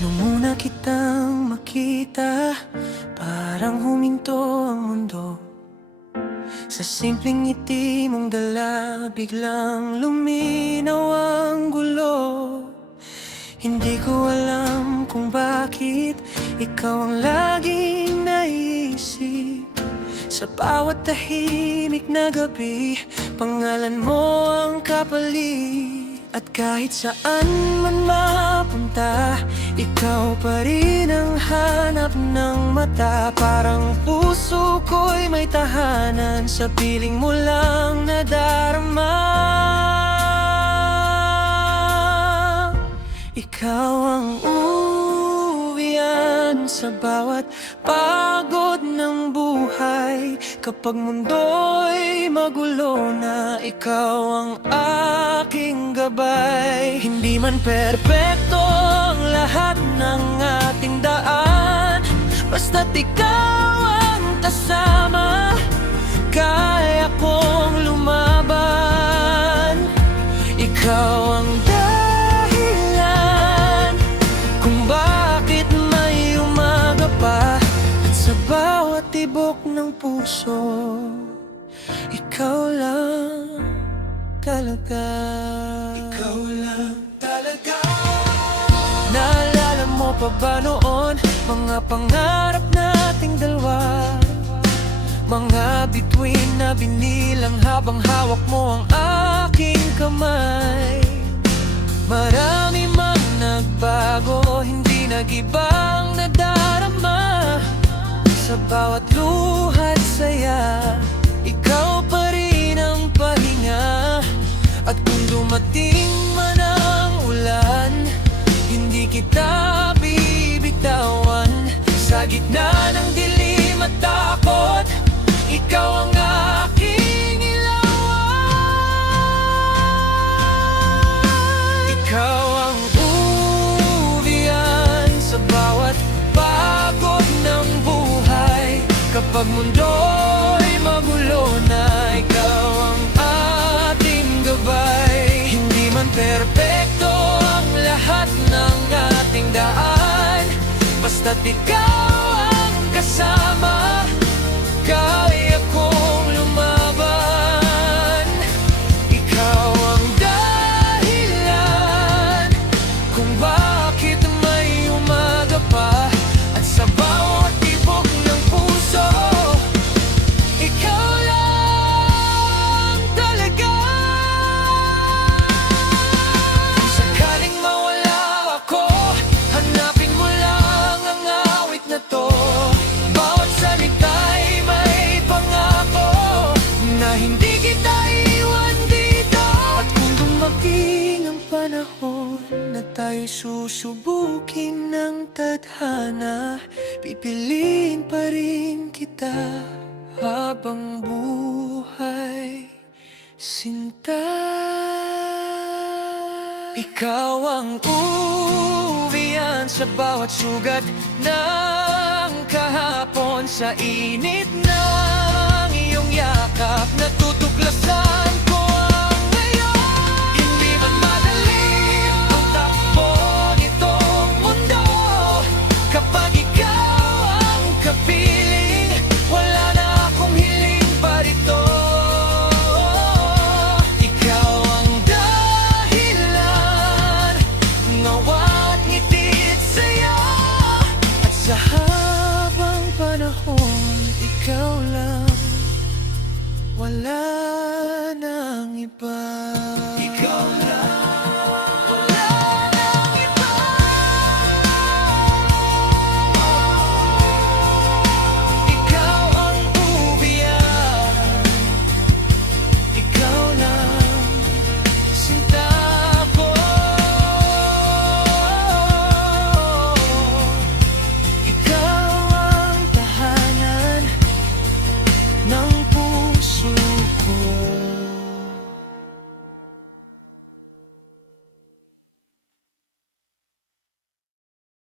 Nung una kitang makita, parang huminto ang mundo. Sa simpleng ngiti mong dala, biglang luminaw ang gulo. Hindi ko alam kung bakit ikaw ang laging naisip. Sa bawat tahimik na gabi, pangalan mo ang kapalit. At kahit saan man mapunta, ikaw pa rin ang hanap ng mata. Parang puso ko'y may tahanan, sa piling mo lang nadarama. Ikaw ang uwian sa bawat pagod ng buhay. Kapag mundo'y magulo na, ikaw ang aking gabay. Hindi man perpekto ang lahat ng ating daan, basta't ikaw ang kasama, kaya kong lumaban. Ikaw ang dahilan kung bakit may umaga pa. At sa bawat tibok ng puso, ikaw lang talaga. Ikaw lang talaga. Naalala mo pa ba noon, mga pangarap nating dalawa? Mga bituin na binilang habang hawak mo ang aking kamay. Marami mang nagbago, hindi nag-ibang nadarama. Sa bawat luha't saya, ikaw pa rin ang pahinga. At kung dumating man ang ulan, hindi kita bibitawan. Sa gitna ng dilim at takot, ikaw ang aking ilawan. Ikaw ang uwian sa bawat pagod ng buhay. Kapag mundo'y magulo na, ikaw ang ating gabay. Hindi man perpekto ang lahat ng ating daan, basta't ikaw ang kasama, kaya kong lumaban. Ikaw ang dahilan kung bakit may umaga pa. At sa bawat tibok ng puso, ikaw lang talaga. Kung sakaling mawala ako, hanapin mo lang ang awit na to. Bawat salita'y may pangako na hindi kita iwan dito. At kung dumating ang panahon na tayo'y susubukin ng tadhana, pipiliin pa rin kita habang buhay, sinta. Ikaw ang uwian sa bawat sugat ng kahapon. Sa init ng iyong yakap, natutuklasan